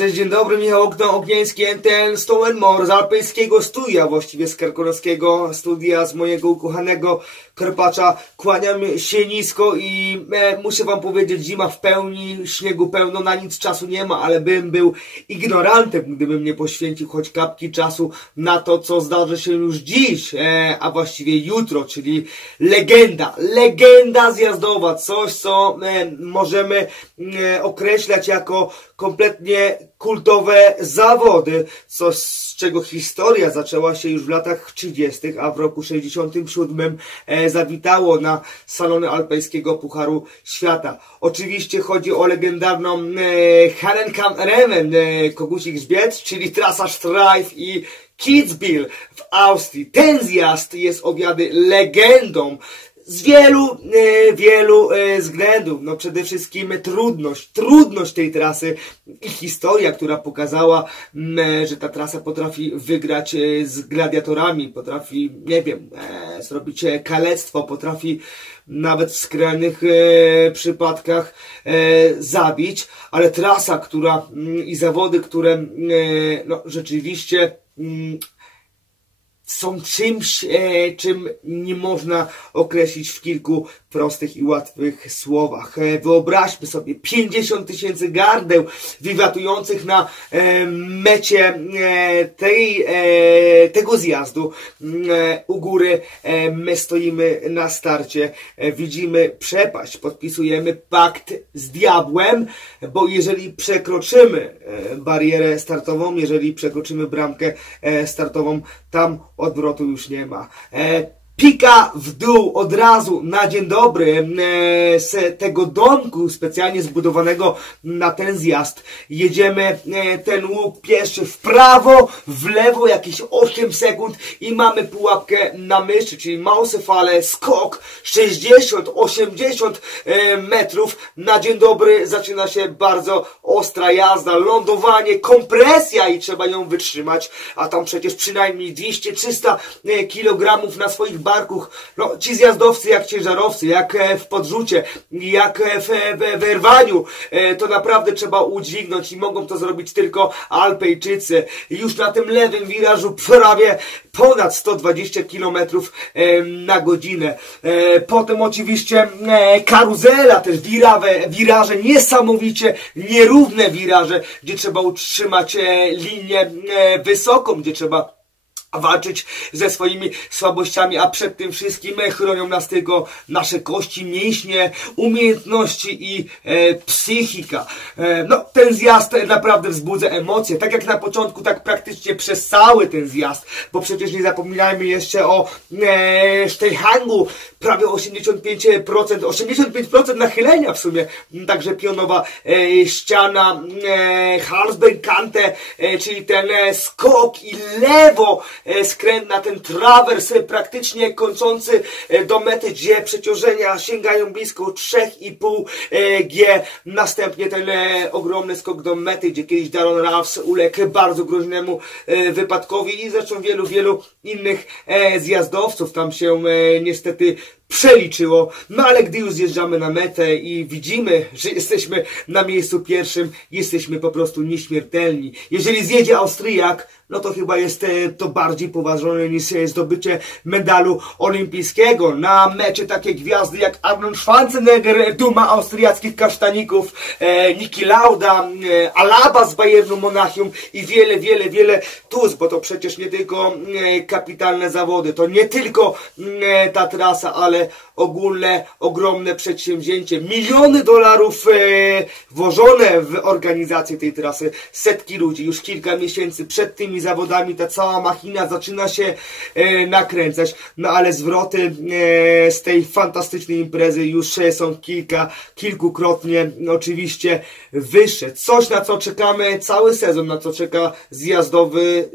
Cześć, dzień dobry, Michał Okno, Ognieński, ten Stolenmore z alpejskiego studia, właściwie z karkonoskiego studia, z mojego ukochanego Karpacza. Kłaniam się nisko i e, muszę wam powiedzieć, zima w pełni, śniegu pełno, na nic czasu nie ma, ale bym był ignorantem, gdybym nie poświęcił choć kapki czasu na to, co zdarzy się już dziś, e, a właściwie jutro, czyli legenda, legenda zjazdowa, coś, co e, możemy e, określać jako kompletnie kultowe zawody, coś z czego historia zaczęła się już w latach 30., a w roku 67 e, zawitało na salony alpejskiego Pucharu Świata. Oczywiście chodzi o legendarną e, Hanenkam Remen, e, Kogucik Grzbiet, czyli trasa Streif i Kitzbühel w Austrii. Ten zjazd jest obiady legendą z wielu, e, wielu e, względów. No przede wszystkim trudność, trudność tej trasy i historia, która pokazała, e, że ta trasa potrafi wygrać z gladiatorami, potrafi, nie wiem, zrobić kalectwo, potrafi nawet w skrajnych przypadkach zabić, ale trasa, która i zawody, które no, rzeczywiście są czymś, e, czym nie można określić w kilku prostych i łatwych słowach. E, wyobraźmy sobie 50 tysięcy gardeł wiwatujących na e, mecie tej, tego zjazdu. E, u góry my stoimy na starcie, widzimy przepaść, podpisujemy pakt z diabłem, bo jeżeli przekroczymy barierę startową, jeżeli przekroczymy bramkę startową, tam odwrotu już nie ma. E, pika w dół od razu na dzień dobry e, z tego domku specjalnie zbudowanego na ten zjazd. Jedziemy e, ten łuk pieszy w prawo, w lewo jakieś 8 sekund i mamy pułapkę na myszy, czyli mausefale, skok 60-80 e, metrów. Na dzień dobry zaczyna się bardzo ostra jazda, lądowanie, kompresja i trzeba ją wytrzymać, a tam przecież przynajmniej 200-300 kg na swoich barkuch. No, ci zjazdowcy jak ciężarowcy, jak e, w podrzucie, jak e, w, w, w e, to naprawdę trzeba udźwignąć i mogą to zrobić tylko Alpejczycy. Już na tym lewym wirażu prawie ponad 120 km na godzinę. Potem oczywiście karuzela, też wirawe, wiraże, niesamowicie nierówne wiraże, gdzie trzeba utrzymać linię wysoką, gdzie trzeba walczyć ze swoimi słabościami, a przed tym wszystkim chronią nas tylko nasze kości, mięśnie, umiejętności i e, psychika. E, no, ten zjazd naprawdę wzbudza emocje, tak jak na początku, tak praktycznie przez cały ten zjazd, bo przecież nie zapominajmy jeszcze o e, Steyhangu, prawie 85%, 85% nachylenia w sumie, także pionowa e, ściana, e, Halsbergkante, e, czyli ten e, skok i lewo E, skręt na ten trawers e, praktycznie kończący e, do mety, gdzie przeciążenia sięgają blisko 3,5 G. Następnie ten ogromny skok do mety, gdzie kiedyś Daron Ralphs uległ bardzo groźnemu wypadkowi i zresztą wielu, wielu innych zjazdowców tam się niestety przeliczyło. No ale gdy już zjeżdżamy na metę i widzimy, że jesteśmy na miejscu pierwszym, jesteśmy po prostu nieśmiertelni. Jeżeli zjedzie Austriak, no to chyba jest e, to bardziej poważone niż e, zdobycie medalu olimpijskiego. Na mecze takie gwiazdy jak Arnold Schwarzenegger, duma austriackich kasztaników, e, Niki Lauda, e, Alaba z Bayernu Monachium i wiele, wiele, wiele tuz, bo to przecież nie tylko e, kapitalne zawody, to nie tylko e, ta trasa, ale ogólne, ogromne przedsięwzięcie. Miliony dolarów e, włożone w organizację tej trasy, setki ludzi, już kilka miesięcy przed tymi zawodami ta cała machina zaczyna się e, nakręcać, no ale zwroty e, z tej fantastycznej imprezy już e, są kilka, kilkukrotnie oczywiście wyższe. Coś na co czekamy cały sezon, na co czeka zjazdowy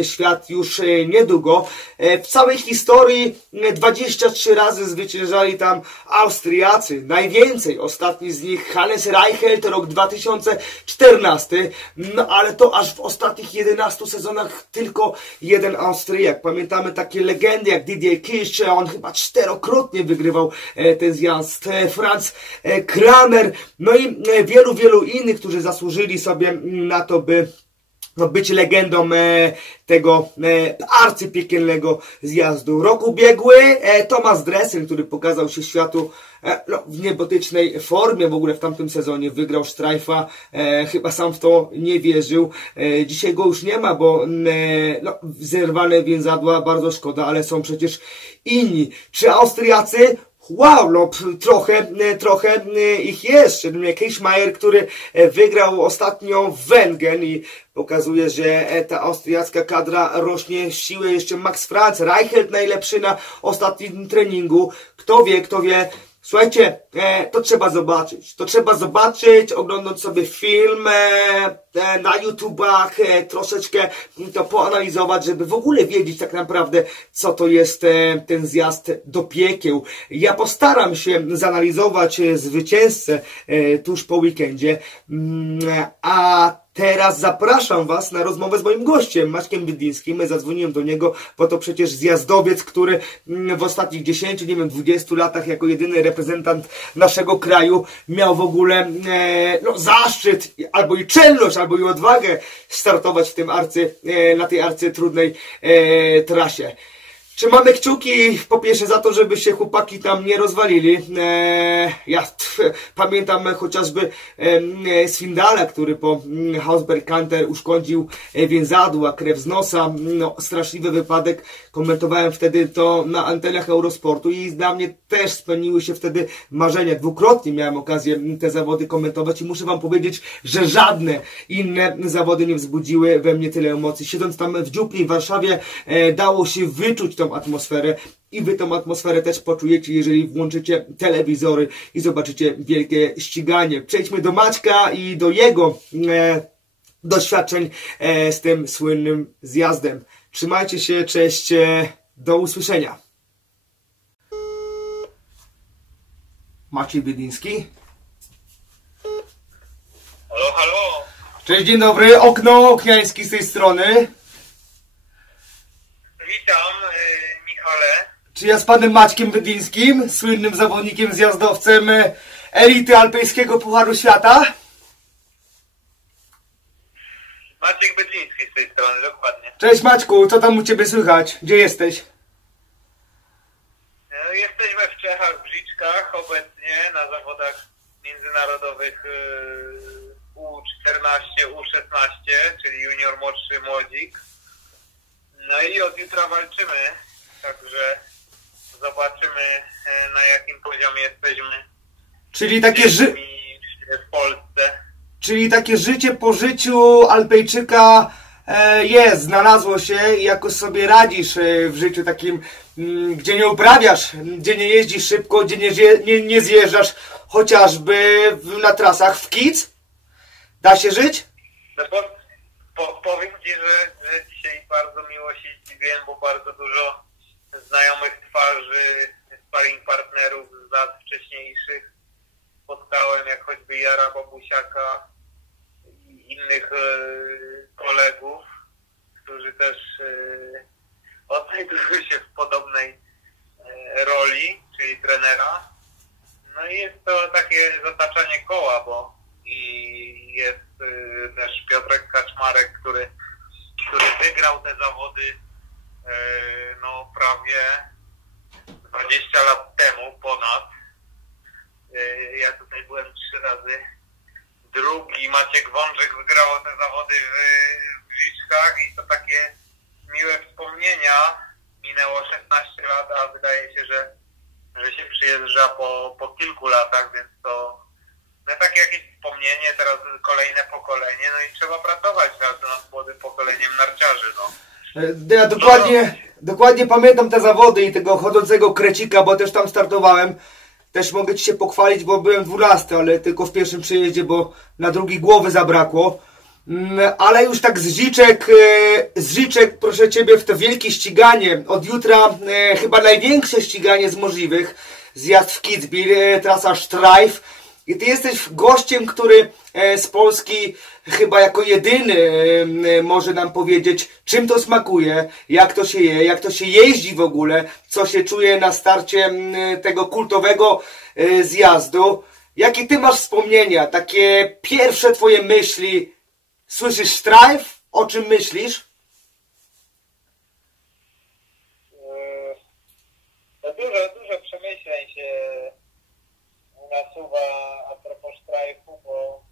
e, świat już e, niedługo. E, w całej historii 23 razy razy zwyciężali tam Austriacy. Najwięcej, ostatni z nich Hannes Reichelt, rok 2014. No ale to aż w ostatnich 11 sezonach tylko jeden Austriak. Pamiętamy takie legendy jak Didier Kisz, on chyba czterokrotnie wygrywał e, ten zjazd. E, Franz e, Kramer, no i wielu, wielu innych, którzy zasłużyli sobie na to, by no, być legendą e, tego e, arcypiekielnego zjazdu. Rok ubiegły e, Thomas Dressen, który pokazał się światu e, no, w niebotycznej formie w ogóle w tamtym sezonie. Wygrał Strajfa, e, chyba sam w to nie wierzył. E, dzisiaj go już nie ma, bo e, no, zerwane więzadła, bardzo szkoda, ale są przecież inni. Czy Austriacy? Wow, no trochę, e, trochę e, ich jest. Kirchmeier, który e, wygrał ostatnio w Wengen i pokazuje, że ta austriacka kadra rośnie w siłę. Jeszcze Max Franz, Reichelt najlepszy na ostatnim treningu. Kto wie, kto wie, Słuchajcie, e, to trzeba zobaczyć. To trzeba zobaczyć, oglądać sobie film e, na YouTubach, e, troszeczkę to poanalizować, żeby w ogóle wiedzieć tak naprawdę, co to jest ten zjazd do piekieł. Ja postaram się zanalizować zwycięzcę tuż po weekendzie, mm, a Teraz zapraszam Was na rozmowę z moim gościem, Maćkiem Wydińskim. Zadzwoniłem do niego, bo to przecież zjazdowiec, który mm, w ostatnich 10, nie wiem, 20 latach jako jedyny reprezentant naszego kraju miał w ogóle e, no, zaszczyt, albo i czelność, albo i odwagę startować w tym arcy, e, na tej arcy trudnej e, trasie. Trzymamy kciuki po pierwsze za to, żeby się chłopaki tam nie rozwalili. Eee, ja tf, pamiętam chociażby e, Swindala, który po mm, Hausberg Kanter uszkodził e, więzadła, krew z nosa. No, straszliwy wypadek. Komentowałem wtedy to na antenach Eurosportu i dla mnie też spełniły się wtedy marzenia. Dwukrotnie miałem okazję te zawody komentować i muszę Wam powiedzieć, że żadne inne zawody nie wzbudziły we mnie tyle emocji. Siedząc tam w dziupli w Warszawie e, dało się wyczuć tą atmosferę i Wy tą atmosferę też poczujecie, jeżeli włączycie telewizory i zobaczycie wielkie ściganie. Przejdźmy do Maćka i do jego e, doświadczeń e, z tym słynnym zjazdem. Trzymajcie się, cześć, e, do usłyszenia. Maciej Wiedyński. Halo, halo. Cześć, dzień dobry. Okno Okniański z tej strony. Witam. Czy ja z panem Maćkiem Wydińskim, słynnym zawodnikiem, zjazdowcem e, elity alpejskiego Pucharu Świata? Maciek Bydliński z tej strony, dokładnie. Cześć Maćku, co tam u ciebie słychać? Gdzie jesteś? Y, Jesteśmy w Czechach, w Brzyczkach obecnie na zawodach międzynarodowych y, U14, U16, czyli junior młodszy młodzik. No i od jutra walczymy, także zobaczymy y, na jakim poziomie jesteśmy Czyli takie, ży w Polsce. czyli takie życie po życiu Alpejczyka e, jest, znalazło się i jakoś sobie radzisz e, w życiu takim, mm, gdzie nie uprawiasz, gdzie nie jeździsz szybko, gdzie nie, nie, nie zjeżdżasz chociażby na trasach w Kic? Da się żyć? No po, po, powiem Ci, że, że dzisiaj bardzo miło się zdziwiłem, bo bardzo dużo znajomych twarzy, sparring partnerów z lat wcześniejszych spotkałem, jak choćby Jara Babusiaka i innych e, kolegów, którzy też e, odnajdują się w podobnej e, roli, czyli trenera. No i jest to takie zataczanie koła, bo i jest też Piotrek Kaczmarek, który, który wygrał te zawody no prawie 20 lat temu ponad. Y, ja tutaj byłem trzy razy drugi. Maciek Wądrzek wygrał te zawody w, Brziczkach i to takie miłe wspomnienia. Minęło 16 lat, a wydaje się, że, że się przyjeżdża po, po kilku latach, więc to no takie jakieś wspomnienie, teraz kolejne pokolenie, no i trzeba pracować nad, nad młodym pokoleniem narciarzy, no. E, Ja dokładnie, dokładnie pamiętam te zawody i tego chodzącego krecika, bo też tam startowałem. Też mogę Ci się pochwalić, bo byłem 12, ale tylko w pierwszym przyjeździe, bo na drugi głowy zabrakło. Mm, ale już tak z życzek, e, z życzek proszę Ciebie w to wielkie ściganie. Od jutra e, chyba największe ściganie z możliwych. Zjazd w Kitzbühel, trasa Streif. I Ty jesteś gościem, który z Polski chyba jako jedyny może nam powiedzieć, czym to smakuje, jak to się je, jak to się jeździ w ogóle, co się czuje na starcie tego kultowego zjazdu. Jakie ty masz wspomnienia, takie pierwsze twoje myśli? Słyszysz strajf? O czym myślisz? Dużo, dużo przemyśleń się nasuwa a propos strajku, bo,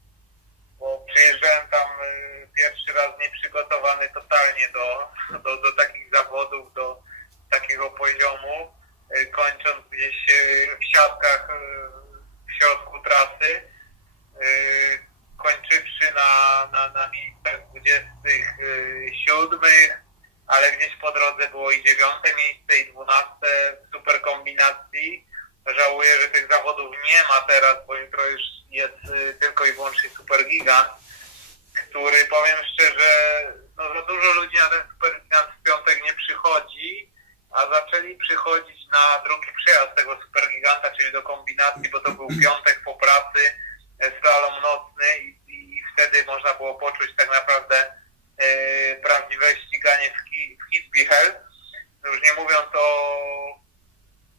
bo przyjeżdżałem tam y, pierwszy raz nieprzygotowany totalnie do, do, do takich zawodów, do takiego poziomu, y, kończąc gdzieś y, w siatkach w środku trasy, kończywszy na, na, na miejscach 27, ale gdzieś po drodze było i 9 miejsce, i 12 nie ma teraz, bo jutro już jest yy, tylko i wyłącznie super gigant, który powiem szczerze, no za dużo ludzi na ten super gigant w piątek nie przychodzi, a zaczęli przychodzić na drugi przejazd tego supergiganta, czyli do kombinacji, bo to był piątek po pracy, e, slalom nocny i, i wtedy można było poczuć tak naprawdę e, prawdziwe ściganie w, Ki, w Kitzbühel. No już nie mówiąc o,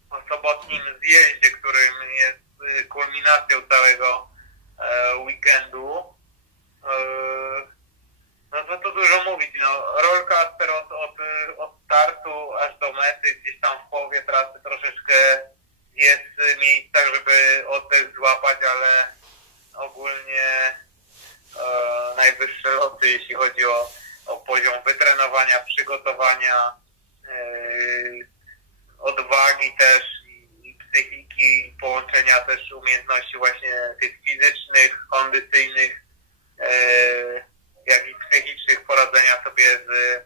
o sobotnim zjeździe, którym jest e, kulminacją całego e, weekendu. E, no to, to dużo mówić. No, rollercoaster od, od, od startu aż do mety, gdzieś tam w połowie trasy troszeczkę jest miejsca, żeby oddech złapać, ale ogólnie e, najwyższe loty, jeśli chodzi o, o poziom wytrenowania, przygotowania, e, odwagi też i, i psychiki, połączenia też umiejętności właśnie tych fizycznych, kondycyjnych. E, jak i psychicznych poradzenia sobie z,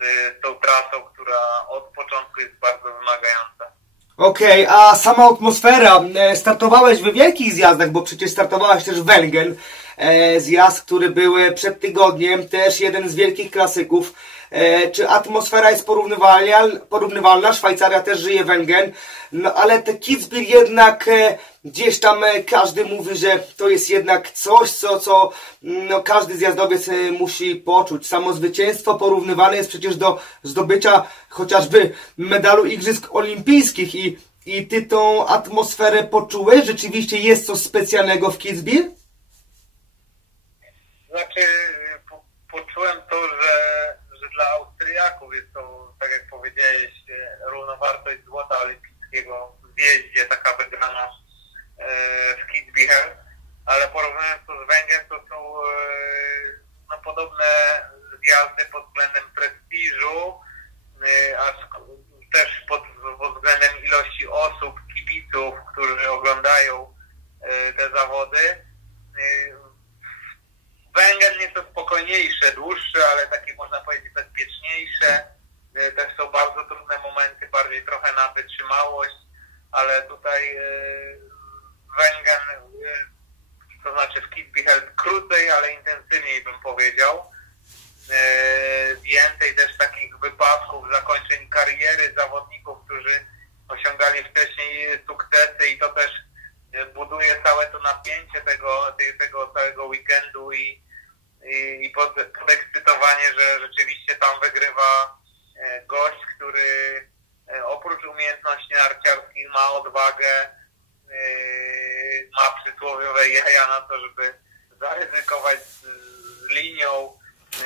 z tą trasą, która od początku jest bardzo wymagająca. Okej, okay, a sama atmosfera, e, startowałeś w wielkich zjazdach, bo przecież startowałeś też w Wengen, e, zjazd, który był przed tygodniem, też jeden z wielkich klasyków. E, czy atmosfera jest porównywalna, porównywalna? Szwajcaria też żyje Wengen, no ale te Kitzbühel jednak e, gdzieś tam e, każdy mówi, że to jest jednak coś, co, co no, każdy zjazdowiec musi poczuć. Samo zwycięstwo porównywane jest przecież do zdobycia chociażby medalu Igrzysk Olimpijskich i, i ty tą atmosferę poczułeś? Rzeczywiście jest coś specjalnego w Kitzbühel? Znaczy, po, poczułem to, że dla Jest to, tak jak powiedziałeś, równowartość złota olimpijskiego w zjeździe, taka wygrana e, w Kitzbühel, ale porównując to z Węgrem, to są e, no, podobne zjazdy pod względem prestiżu, e, a też pod, pod względem ilości osób, kibiców, którzy oglądają te zawody. Węgiel nieco spokojniejsze, dłuższe, ale takie można powiedzieć bezpieczniejsze. E, też są bardzo trudne momenty, bardziej trochę na wytrzymałość, ale tutaj e, Węgiel, e, to znaczy w Kitzbühel krócej, ale intensywniej bym powiedział. Więcej też takich wypadków, zakończeń kariery zawodników, którzy osiągali wcześniej sukcesy i to też buduje całe to napięcie tego, tego całego weekendu i, i, i pod, podekscytowanie, że rzeczywiście tam wygrywa e, gość, który e, oprócz umiejętności narciarskich ma odwagę, e, ma przysłowiowe jaja na to, żeby zaryzykować z, z linią, z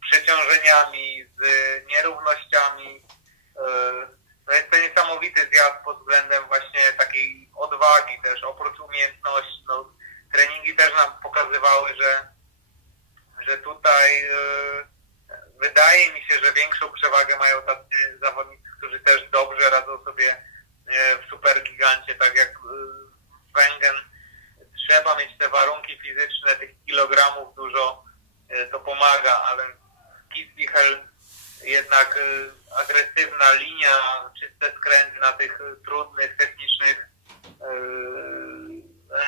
przeciążeniami, z nierównościami. No jest to niesamowity zjazd pod względem właśnie takiej odwagi też, oprócz umiejętności. No, treningi też nam pokazywały, że, że tutaj e, wydaje mi się, że większą przewagę mają tacy zawodnicy, którzy też dobrze radzą sobie e, w supergigancie, tak jak e, Wengen. Trzeba mieć te warunki fizyczne, tych kilogramów dużo, e, to pomaga, ale Kitzbühel jednak y, agresywna linia, czyste skręty na tych trudnych, technicznych y,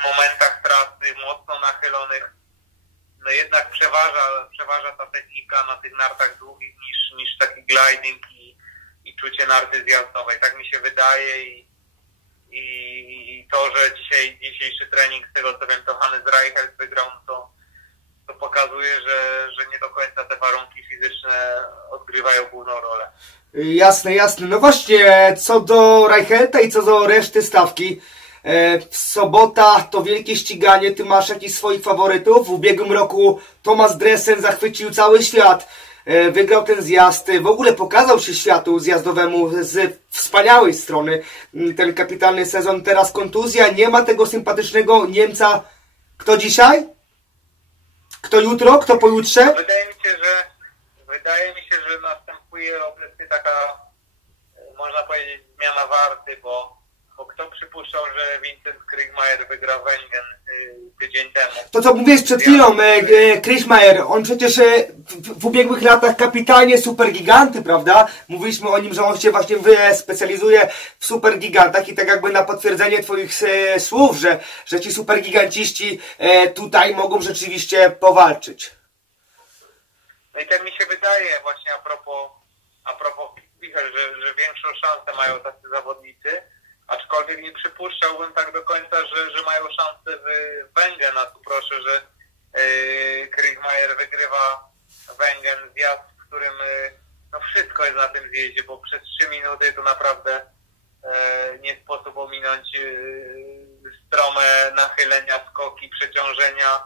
momentach trasy, mocno nachylonych, no jednak przeważa, przeważa ta technika na tych nartach długich niż, niż taki gliding i, i czucie narty zjazdowej. Tak mi się wydaje i, i, i to, że dzisiaj, dzisiejszy trening, z tego co wiem, to Hannes Reichelt wygrał, no to, to pokazuje, że, że nie do końca te warunki fizyczne odgrywają główną rolę. Jasne, jasne. No właśnie, co do Reichelta i co do reszty stawki, sobota to wielkie ściganie, ty masz jakiś swoich faworytów. W ubiegłym roku Thomas Dressen zachwycił cały świat. E, wygrał ten zjazd, w ogóle pokazał się światu zjazdowemu z wspaniałej strony. Mm, ten kapitalny sezon, teraz kontuzja, nie ma tego sympatycznego Niemca. Kto dzisiaj? Kto jutro? Kto pojutrze? Wydaje mi się, że wydaje mi się, że następuje obecnie taka, e, można powiedzieć, zmiana warty, bo bo kto przypuszczał, że Vincent Krigmajer wygra Wengen y, tydzień temu? To co mówiłeś przed chwilą, e, e, Krigmajer, on przecież e, w, w ubiegłych latach kapitalnie supergiganty, prawda? Mówiliśmy o nim, że on się właśnie specjalizuje w supergigantach i tak jakby na potwierdzenie twoich e, słów, że, że ci supergiganciści e, tutaj mogą rzeczywiście powalczyć. No i tak mi się wydaje właśnie a propos, a propos że, że większą szansę mają tacy zawodnicy aczkolwiek nie przypuszczałbym tak do końca, że, że mają szansę w Wengen, a tu proszę, że yy, wygrywa Wengen, zjazd, w którym yy, no wszystko jest na tym zjeździe, bo przez 3 minuty to naprawdę yy, nie sposób ominąć yy, strome nachylenia, skoki, przeciążenia,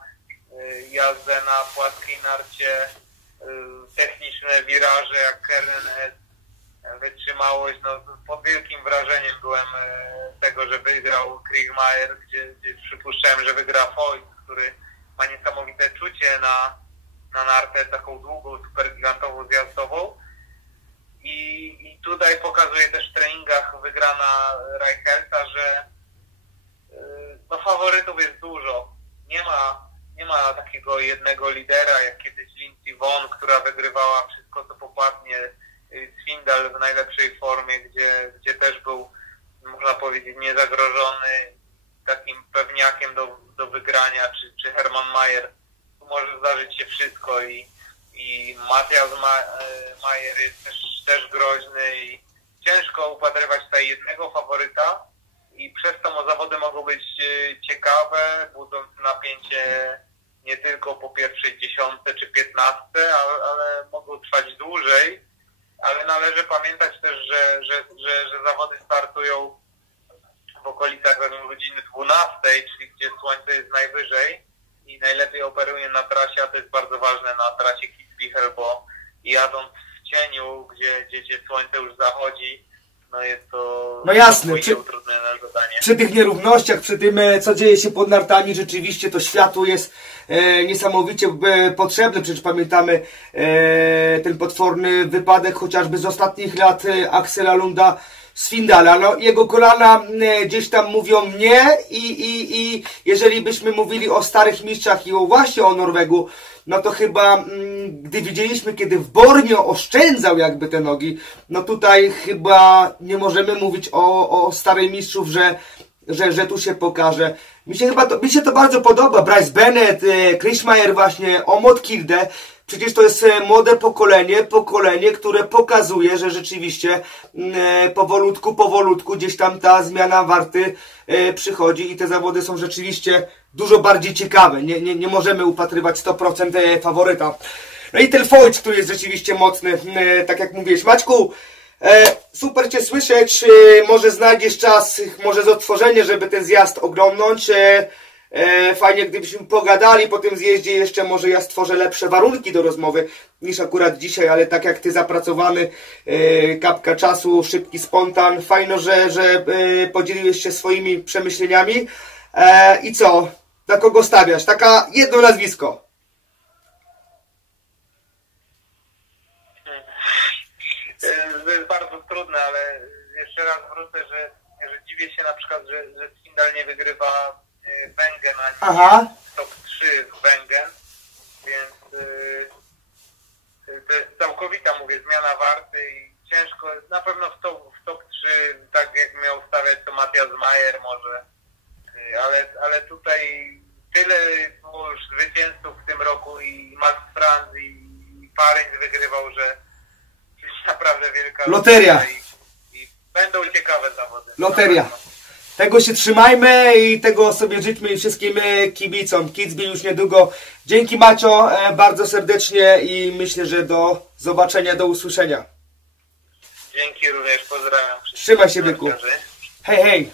jazdę na płaskiej narcie, techniczne wiraże jak Kern wytrzymałość, no pod wielkim wrażeniem byłem e, tego, że wygrał Kriegmeier, gdzie, gdzie przypuszczałem, że wygra Foyt, który ma niesamowite czucie na, na nartę taką długą, supergigantową, zjazdową. I, I tutaj pokazuje też w treningach wygrana Reichelta, że e, no, faworytów jest dużo. Nie ma, nie ma takiego jednego lidera, jak kiedyś Lindsey Vonn, która wygrywała wszystko, co popadnie Swindal w najlepszej formie, gdzie, gdzie też był, można powiedzieć, niezagrożony takim pewniakiem do, do wygrania, czy, czy Herman Mayer. Tu może zdarzyć się wszystko i, i Matias Mayer jest też, też groźny i ciężko upatrywać tutaj jednego faworyta i przez to zawody mogą być e, ciekawe, budząc napięcie nie tylko po pierwszej dziesiątce czy piętnastce, ale, ale mogą trwać dłużej należy pamiętać też, że, że, że, że zawody startują w okolicach godziny 12, czyli gdzie słońce jest najwyżej i najlepiej operuje na trasie, a to jest bardzo ważne na trasie Kitzbühel, bo jadąc w cieniu, gdzie, gdzie, gdzie słońce już zachodzi, no jest to no jasne, przy, zadanie. przy tych nierównościach, przy tym e, co dzieje się pod nartami, rzeczywiście to światło jest e, niesamowicie e, potrzebne. Przecież pamiętamy e, ten potworny wypadek chociażby z ostatnich lat e, Axela Lunda Swindala. No, jego kolana e, gdzieś tam mówią nie i, i, i jeżeli byśmy mówili o starych mistrzach i o właśnie o Norwegu, no to chyba, mm, gdy widzieliśmy, kiedy w Bornio oszczędzał jakby te nogi, no tutaj chyba nie możemy mówić o, o starej mistrzów, że, że, że tu się pokaże. Mi się chyba to, mi się to bardzo podoba. Bryce Bennett, Chris Meyer właśnie, Omot Kilde. Przecież to jest e, młode pokolenie, pokolenie, które pokazuje, że rzeczywiście mm, e, powolutku, powolutku gdzieś tam ta zmiana warty przychodzi i te zawody są rzeczywiście dużo bardziej ciekawe. Nie, nie, nie możemy upatrywać 100% faworyta. No i ten Foyt, który jest rzeczywiście mocny, tak jak mówiłeś. Maćku, E, super Cię słyszeć, e, może znajdziesz czas, może z odtworzenia, żeby ten zjazd oglądnąć. E, fajnie, gdybyśmy pogadali po tym zjeździe jeszcze, może ja stworzę lepsze warunki do rozmowy niż akurat dzisiaj, ale tak jak Ty zapracowany, e, kapka czasu, szybki spontan, fajno, że, że e, podzieliłeś się swoimi przemyśleniami. I co? Na kogo stawiasz? Taka jedno nazwisko. to jest bardzo trudne, ale jeszcze raz wrócę, że, że dziwię się na przykład, że, że Stindal nie wygrywa Wengen, a nie Aha. top 3 w Wengen, więc yy, to jest całkowita, mówię, zmiana warty i ciężko, na pewno w top, w top 3, tak jak miał stawiać to Matthias Mayer może, yy, ale, ale tutaj tyle było już zwycięzców w tym roku i Max wygrywał, że jest naprawdę wielka Loteria. I, i będą ciekawe zawody. Loteria. Tego się trzymajmy i tego sobie życzmy wszystkim e, kibicom. Kidzby już niedługo. Dzięki Macio e, bardzo serdecznie i myślę, że do zobaczenia, do usłyszenia. Dzięki również, pozdrawiam. wszystkich Trzymaj się, byku. Hej, hej!